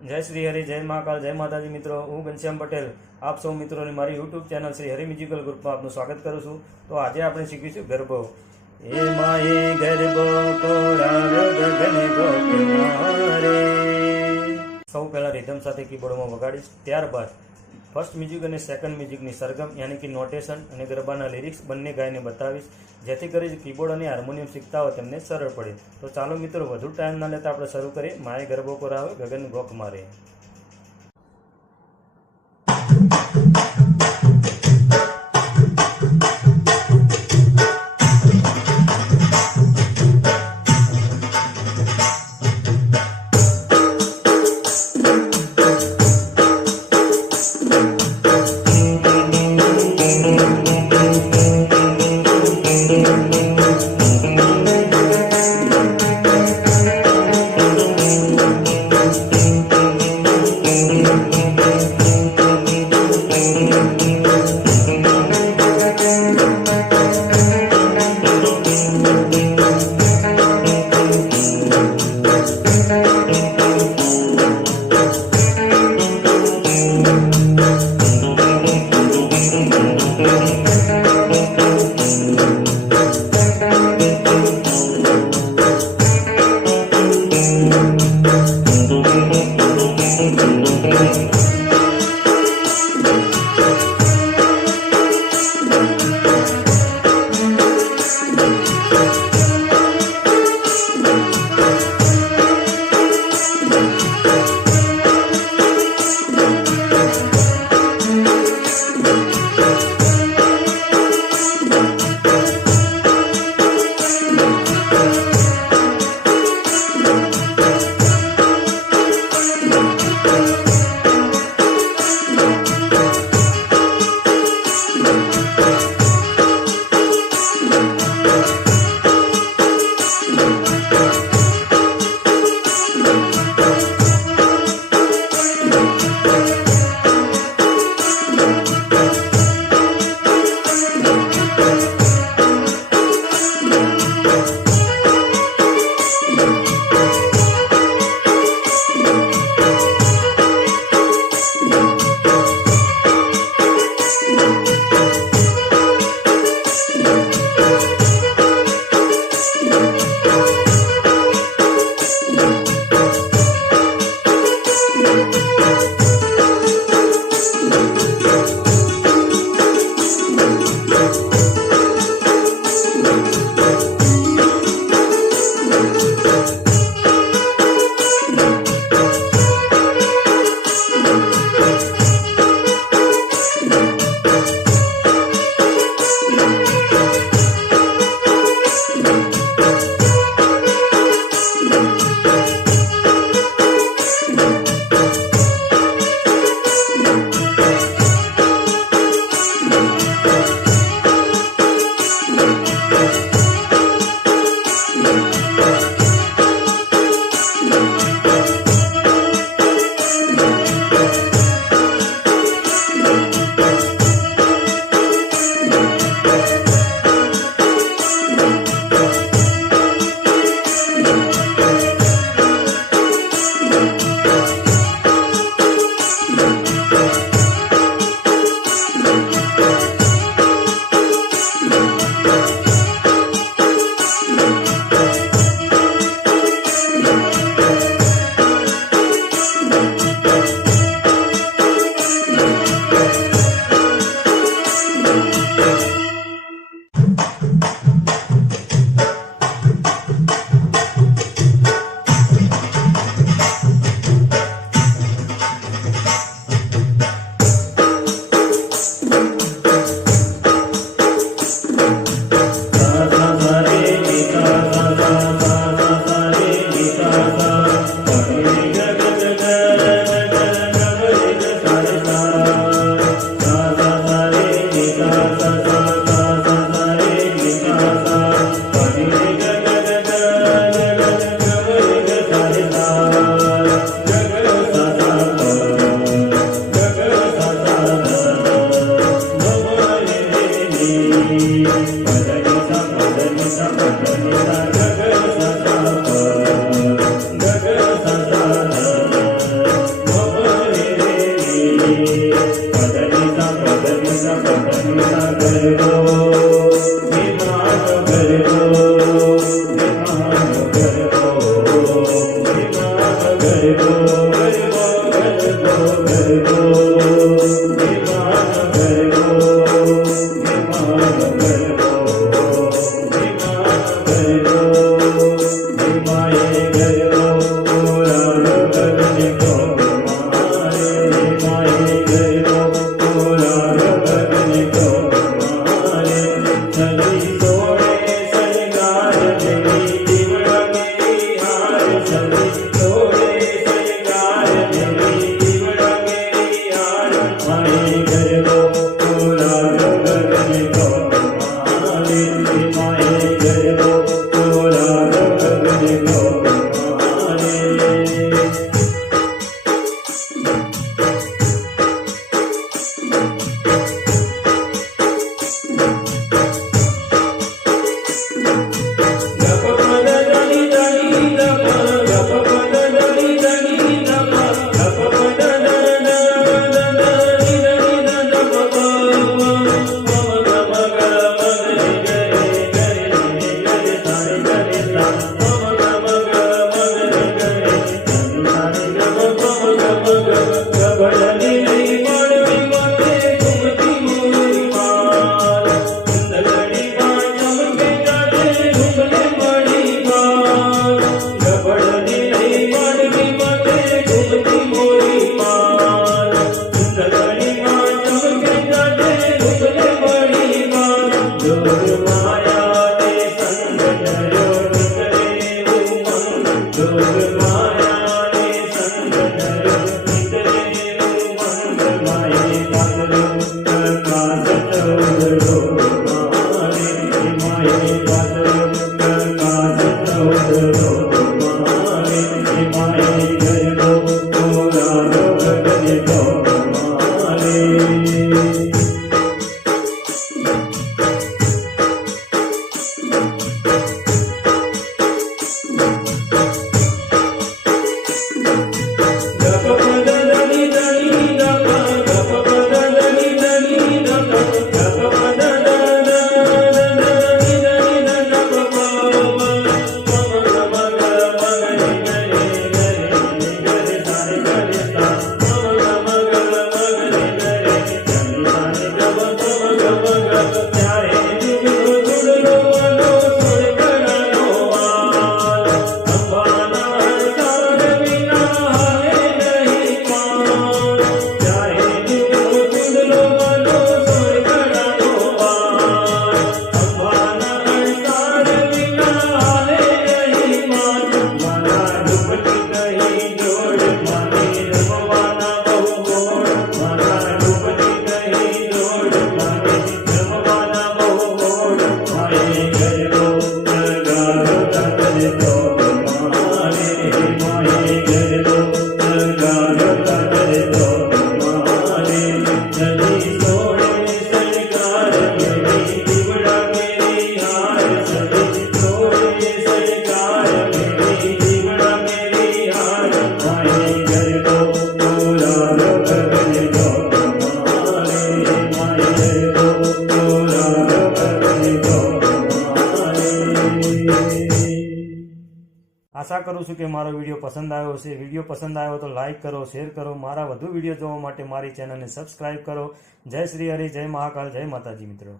जय श्री हरि, जय महाकाल, जय माताजी। मित्रों, हूँ घनश्याम पटेल आप सौ मित्रों ने मारी YouTube channel Shri Hari musical group में आपનું स्वागत करूँ છું। तो आज આપણે શીખીશું ગરબો। એ માએ ગરબો કોરાવ્યો ગગન ગોકુમારે। સૌ પહેલા रिधम સાથે કીબોર્ડમાં વગાડીશ, ત્યારબાદ ફર્સ્ટ મ્યુઝિક અને સેકન્ડ મ્યુઝિકની સરગમ યાની કે નોટેશન અને ગરબાના લિરિક્સ બંને ગાઈને બતાવીશ, જેથી કરી કીબોર્ડ અને હાર્મોનિયમ શીખતા હોય તેમને સરળ પડે। તો ચાલો મિત્રો, વધુ ટાઈમ ના લેતા આપણે શરૂ કરીએ। માએ ગરબો કોરાવ્યો ગગન ગોક મારે। આશા કરું છું કે મારો વિડીયો પસંદ આવ્યો હશે. વિડીયો પસંદ આવ્યો તો લાઇક કરો, શેર કરો. મારા વધુ વિડીયો જોવા માટે મારી ચેનલને સબસ્ક્રાઇબ કરો. જય શ્રી હરિ, જય મહાકાલ, જય માતાજી મિત્રો.